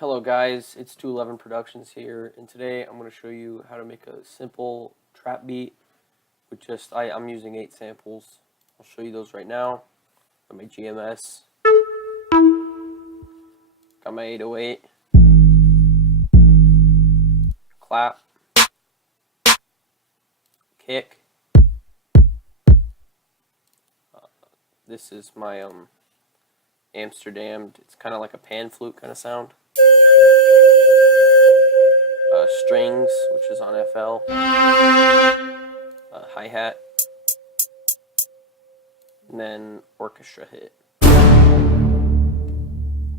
Hello guys, it's 211 Productions here, and today I'm going to show you how to make a simple trap beat with I'm using 8 samples. I'll show you those right now. Got my GMS, got my 808, clap, kick. This is my Amsterdam. It's kind of like a pan flute kind of sound. Strings, which is on FL. Hi-hat. And then orchestra hit.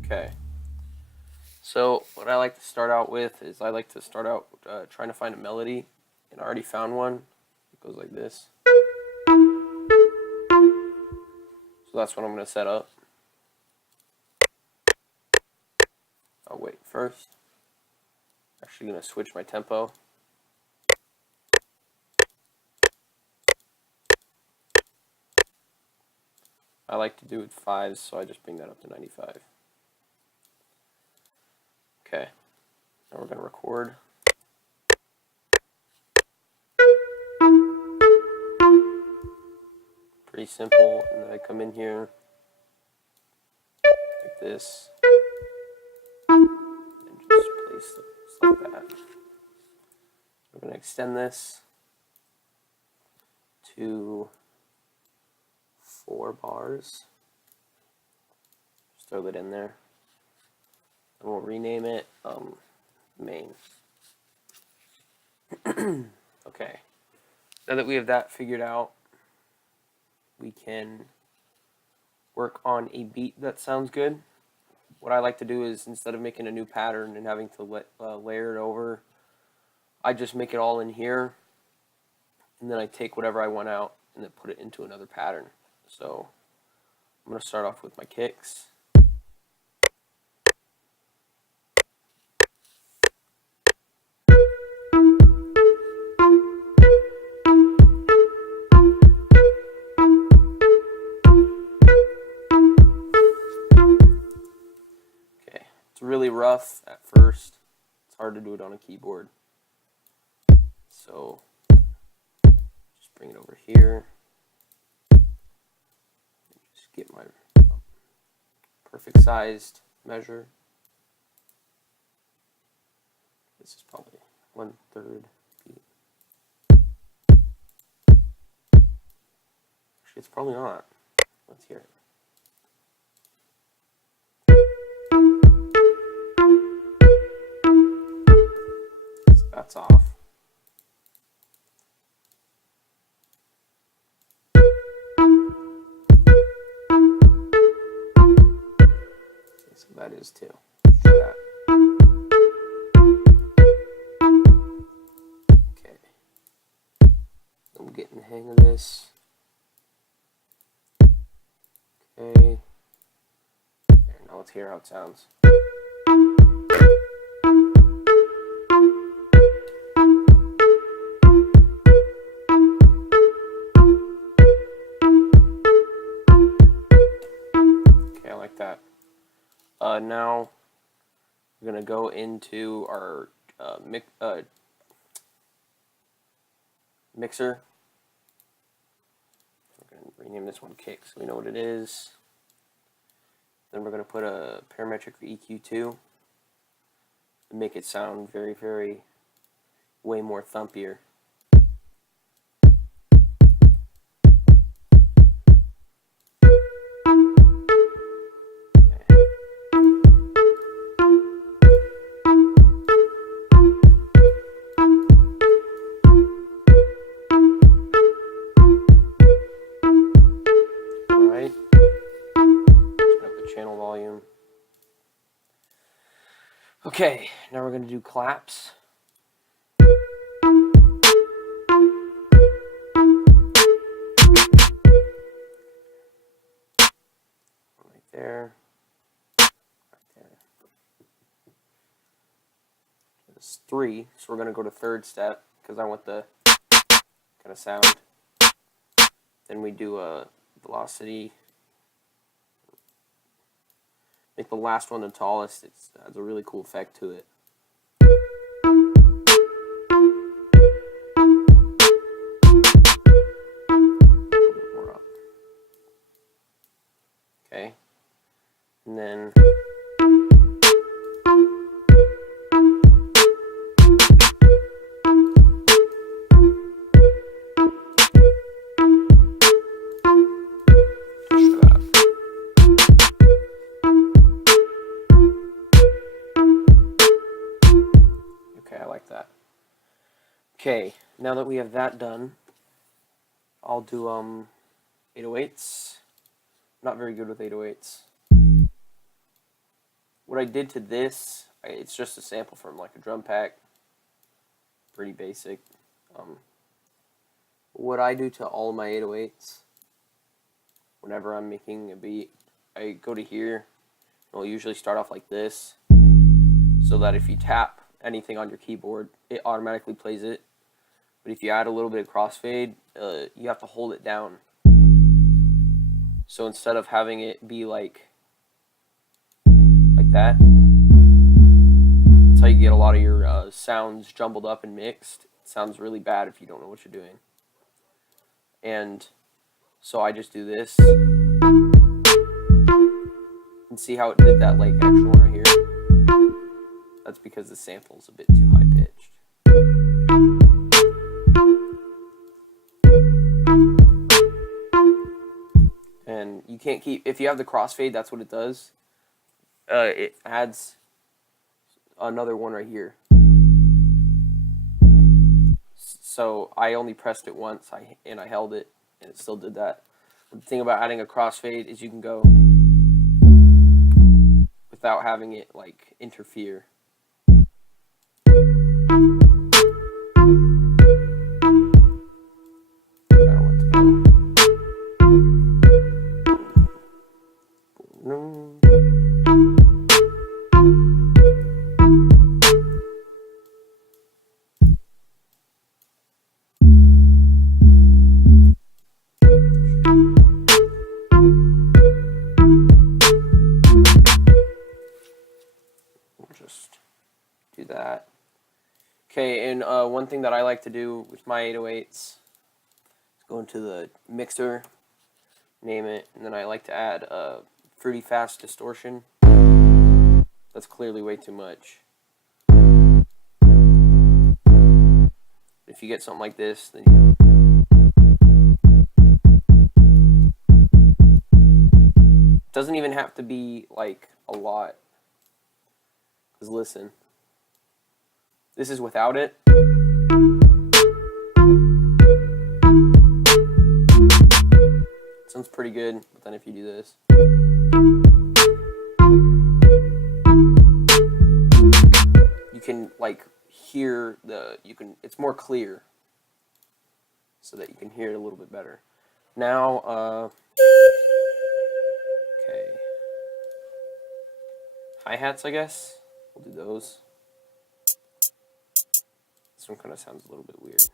Okay. So what I like to start out with is I like to start out trying to find a melody, and I already found one. It goes like this. So that's what I'm going to set up. Oh wait, first, actually going to switch my tempo. I like to do it 5s, so I just bring that up to 95. Okay, now we're going to record. Pretty simple, and then I come in here like this, and just place it like that. We're going to extend this to 4 bars. Just throw that in there. And we'll rename it main. Okay. Now that we have that figured out, we can work on a beat that sounds good. What I like to do is, instead of making a new pattern and having to layer it over, I just make it all in here, and then I take whatever I want out and then put it into another pattern. So I'm going to start off with my kicks. Okay, it's really rough at first. It's hard to do it on a keyboard. So just bring it over here. Just get my perfect sized measure. This is probably 1/3 beat. Actually, it's probably not. Let's hear it. So that's off. Okay, so that is too. Let's try that. Okay. I'm getting the hang of this. Okay. There, now let's hear how it sounds. Okay, I like that. Now we're going to go into our mixer. We're going to rename this one kick so we know what it is. Then we're going to put a parametric EQ2 and make it sound very, way more thumpier. Alright. Turn up the channel volume. Okay, now we're going to do claps. Right there. Right there. There's 3, so we're going to go to 3rd step because I want the kind of sound. Then we do a velocity. make the last one the tallest. It has a really cool effect to it. A little bit more up. Okay. And then I like that. Okay, now that we have that done, I'll do 808s. Not very good with 808s. What I did to this, it's just a sample from like a drum pack. Pretty basic. What I do to all of my 808s, whenever I'm making a beat, I go to here. It'll usually start off like this, so that if you tap anything on your keyboard, it automatically plays it. But if you add a little bit of crossfade, you have to hold it down. So instead of having it be like that, that's how you get a lot of your sounds jumbled up and mixed. It sounds really bad if you don't know what you're doing. And so I just do this, and see how it did that like actual one right here. That's because the sample's a bit too high pitched. And you can't keep, if you have the crossfade, that's what it does. It adds another one right here. So I only pressed it once, and I held it, and it still did that. The thing about adding a crossfade is you can go without having it like interfere. Just do that. Okay, and one thing that I like to do with my 808s is go into the mixer, name it, and then I like to add a Fruity Fast distortion. That's clearly way too much. If you get something like this, then it doesn't even have to be like a lot. Because listen, this is without it. Sounds pretty good, but then if you do this, you can like hear it's more clear, so that you can hear it a little bit better. Now, okay, hi-hats, I guess. We'll do those. This one kind of sounds a little bit weird.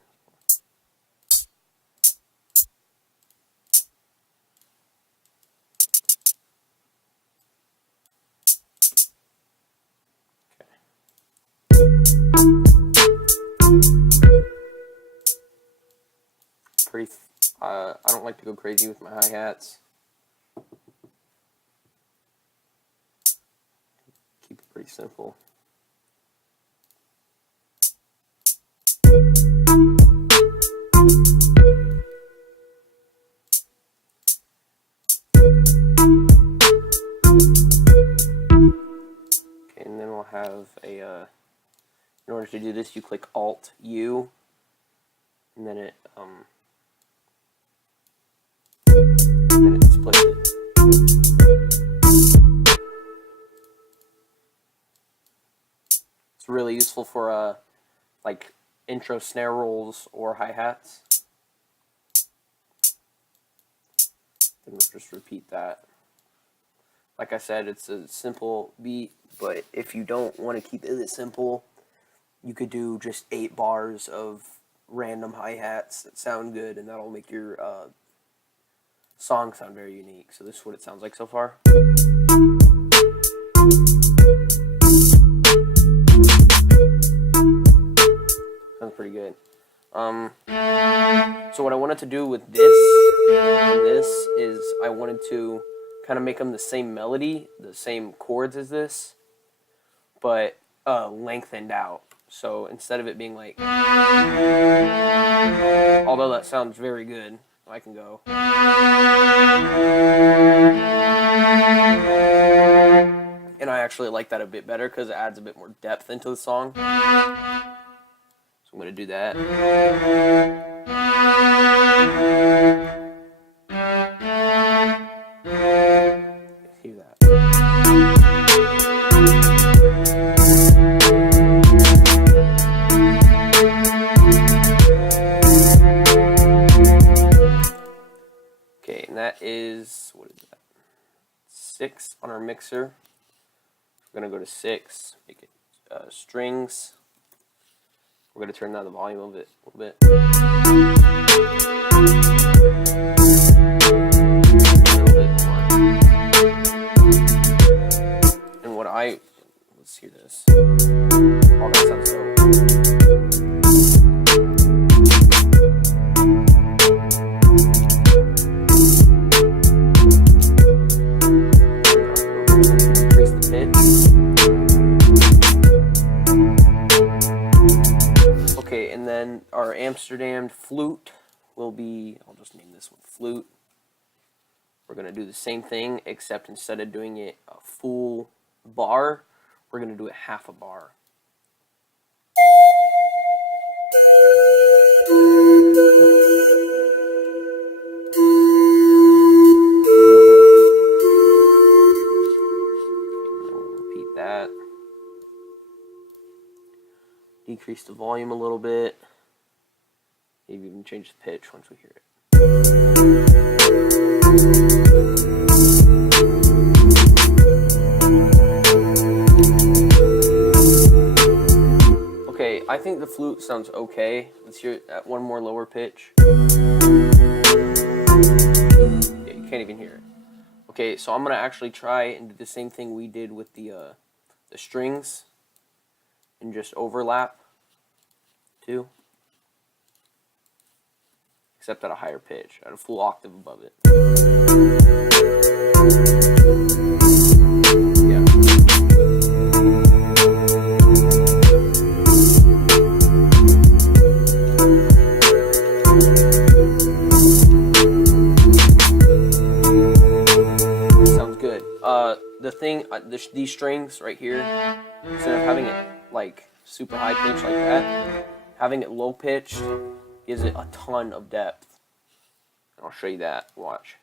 Okay. I don't like to go crazy with my hi-hats. Keep it pretty simple. Okay, and then we'll have a, in order to do this, you click Alt-U, and then it splits it. It's really useful for like intro snare rolls or hi-hats. Then we'll just repeat that. Like I said, it's a simple beat, but if you don't want to keep it this simple, you could do just 8 bars of random hi-hats that sound good, and that'll make your song sound very unique. So this is what it sounds like so far. So what I wanted to do with this and this is I wanted to kind of make them the same melody, the same chords as this, but lengthened out. So instead of it being like, although that sounds very good, I can go. And I actually like that a bit better because it adds a bit more depth into the song. So I'm going to do that. Hear that. Okay, and that is, what is that? 6 on our mixer. We're going to go to 6, make it strings. We're going to turn down the volume of it a little bit. A little bit more. And what let's hear this. Oh, that sounds dope. Increase the pitch. Okay, and then our Amsterdam flute will be, I'll just name this one flute. We're going to do the same thing, except instead of doing it a full bar, we're going to do it half a bar. Repeat that. Decrease the volume a little bit. Maybe even change the pitch once we hear it. Okay, I think the flute sounds okay. Let's hear it at one more lower pitch. Yeah, you can't even hear it. Okay, so I'm gonna actually try and do the same thing we did with the strings, and just overlap too, except at a higher pitch, at a full octave above it. Yeah. Sounds good. The thing, these strings right here, instead of having it like super high pitch like that, having it low pitched gives it a ton of depth. I'll show you that. Watch.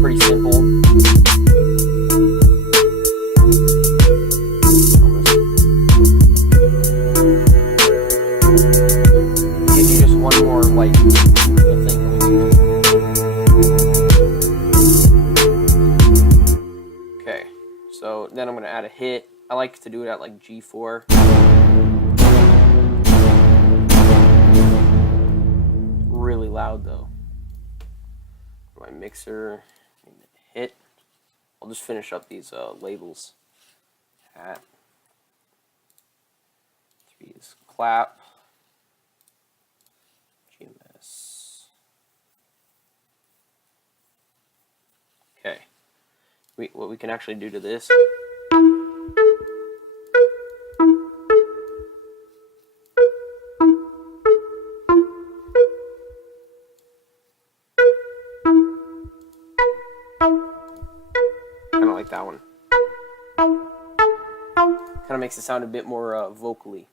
Pretty simple. Give you just one more like thing. Okay, so then I'm going to add a hit. I like to do it at like G4. Really loud though. My mixer, hit. I'll just finish up these labels. Hat. 3 is clap. GMS. Okay. What we can actually do to this. Kind of like that one. Kind of makes it sound a bit more vocally.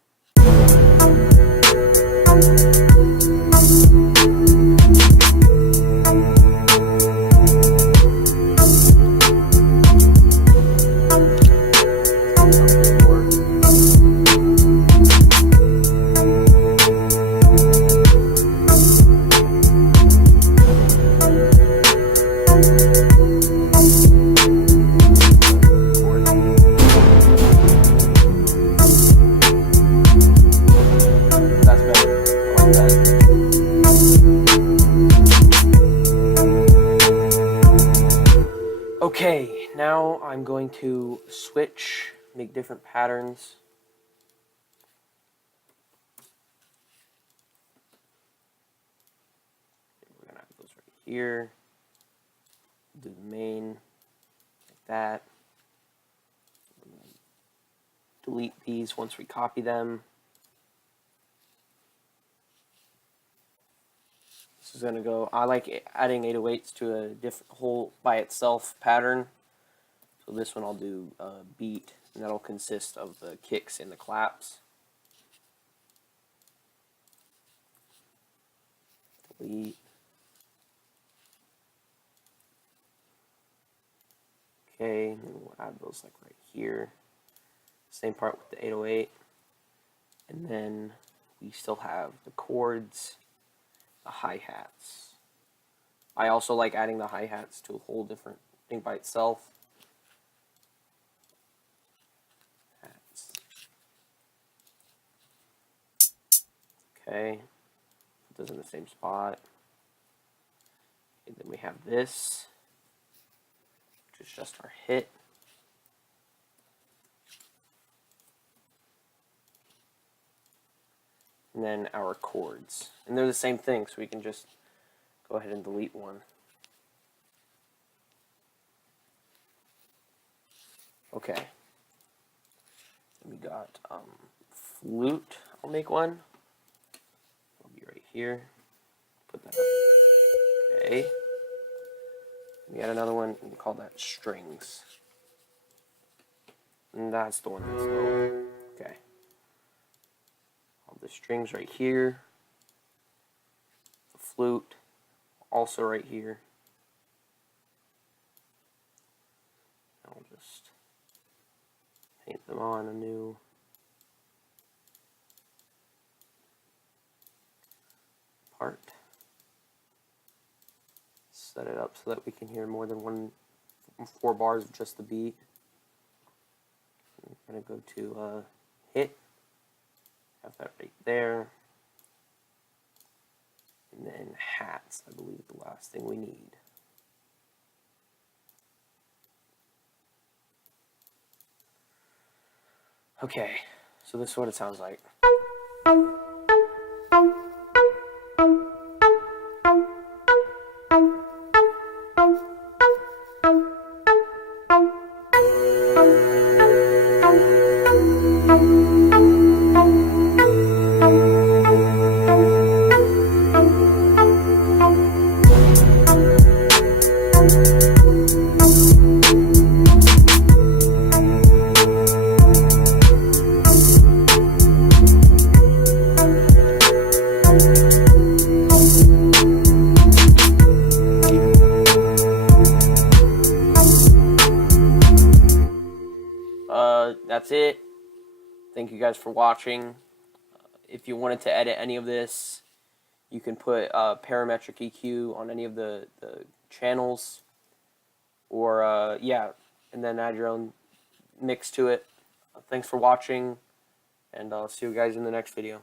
Okay, now I'm going to switch, make different patterns here. Do the main like that. Delete these once we copy them. This is going to go, I like adding 808s to a different whole by itself pattern. So this one I'll do beat, and that'll consist of the kicks and the claps. Delete. Okay, and then we'll add those like right here. Same part with the 808. And then we still have the chords, the hi-hats. I also like adding the hi-hats to a whole different thing by itself. Hats. Okay, put those in the same spot. And then we have this, which is just our hit. And then our chords. And they're the same thing, so we can just go ahead and delete one. Okay. We got flute. I'll make one. It'll be right here. Put that up. Okay. We got another one. We call that strings. And that's the one that's low. Okay. All the strings right here. The flute also right here. I'll just paint them on a new part. Set it up so that we can hear more than 4 bars of just the beat. I'm going to go to hit. Have that right there. And then hats, I believe, the last thing we need. Okay, so this is what it sounds like. That's it. Thank you guys for watching. If you wanted to edit any of this, you can put parametric EQ on any of the channels, or yeah, and then add your own mix to it. Thanks for watching, and I'll see you guys in the next video.